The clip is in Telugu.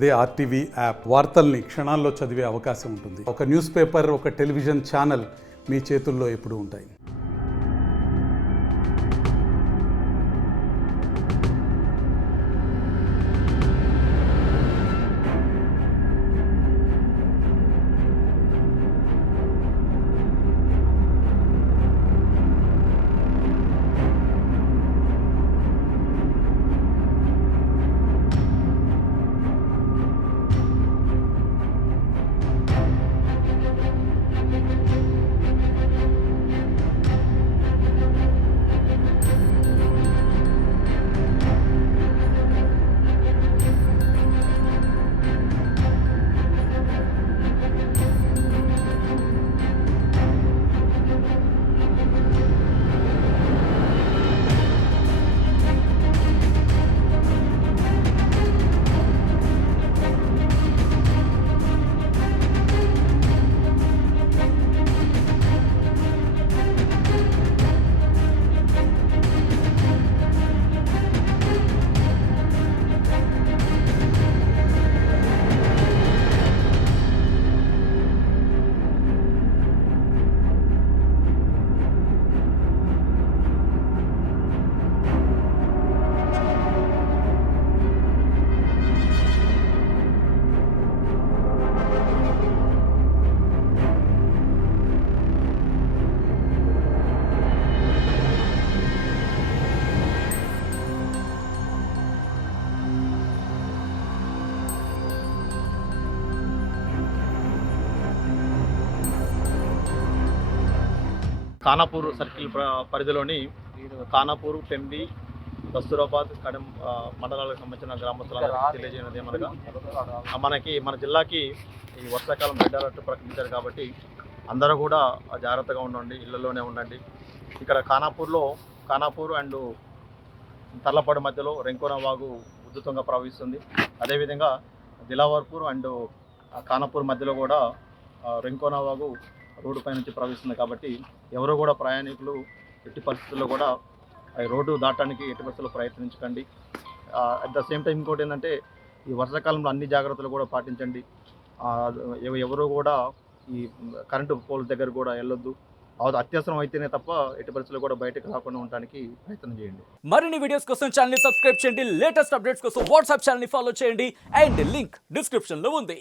అదే ఆర్టీవీ యాప్ వార్తల్ని క్షణాల్లో చదివే అవకాశం ఉంటుంది. ఒక న్యూస్ పేపర్, ఒక టెలివిజన్ ఛానల్ మీ చేతుల్లో ఎప్పుడూ ఉంటాయి. ఖానాపూర్ సర్కిల్ పరిధిలోని ఖానాపూర్, పెంబి, కస్తూరాబాద్, కడెం మండలాలకు సంబంధించిన గ్రామస్తులందరికీ తెలియజేయనది ఏమనగా మన జిల్లాకి ఈ వర్షాకాలం రెడ్ అలర్ట్ ప్రకటించారు కాబట్టి అందరూ కూడా జాగ్రత్తగా ఉండండి, ఇళ్లలోనే ఉండండి. ఇక్కడ ఖానాపూర్ అండ్ తర్లపాడు మధ్యలో రెంకోన వాగు ఉధృతంగా ప్రవహిస్తుంది. అదేవిధంగా దిలావర్పూర్ అండ్ ఖానాపూర్ మధ్యలో కూడా రెంకోన వాగు రోడ్డు పై నుంచి ప్రవహిస్తుంది. కాబట్టి ఎవరు కూడా ప్రయాణికులు ఎట్టి పరిస్థితుల్లో కూడా రోడ్డు దాటడానికి ఎట్టి పరిస్థితుల్లో ప్రయత్నించకండి. అట్ ద సేమ్ టైం ఇంకోటి ఏంటంటే ఈ వర్షాకాలంలో అన్ని జాగ్రత్తలు కూడా పాటించండి. ఎవరు కూడా ఈ కరెంటు పోల్ దగ్గర కూడా వెళ్ళొద్దు. అత్యవసరం అయితేనే తప్ప ఎట్టి పరిస్థితుల్లో కూడా బయటకు రాకుండా ఉండడానికి ప్రయత్నం చేయండి. మరిన్ని వీడియోస్ కోసం ఛానల్ ని సబ్స్క్రైబ్ చేయండి. లేటెస్ట్ అప్డేట్స్ కోసం వాట్సాప్ ఛానల్ ని ఫాలో చేయండి. అండ్ లింక్ డిస్క్రిప్షన్ లో ఉంది.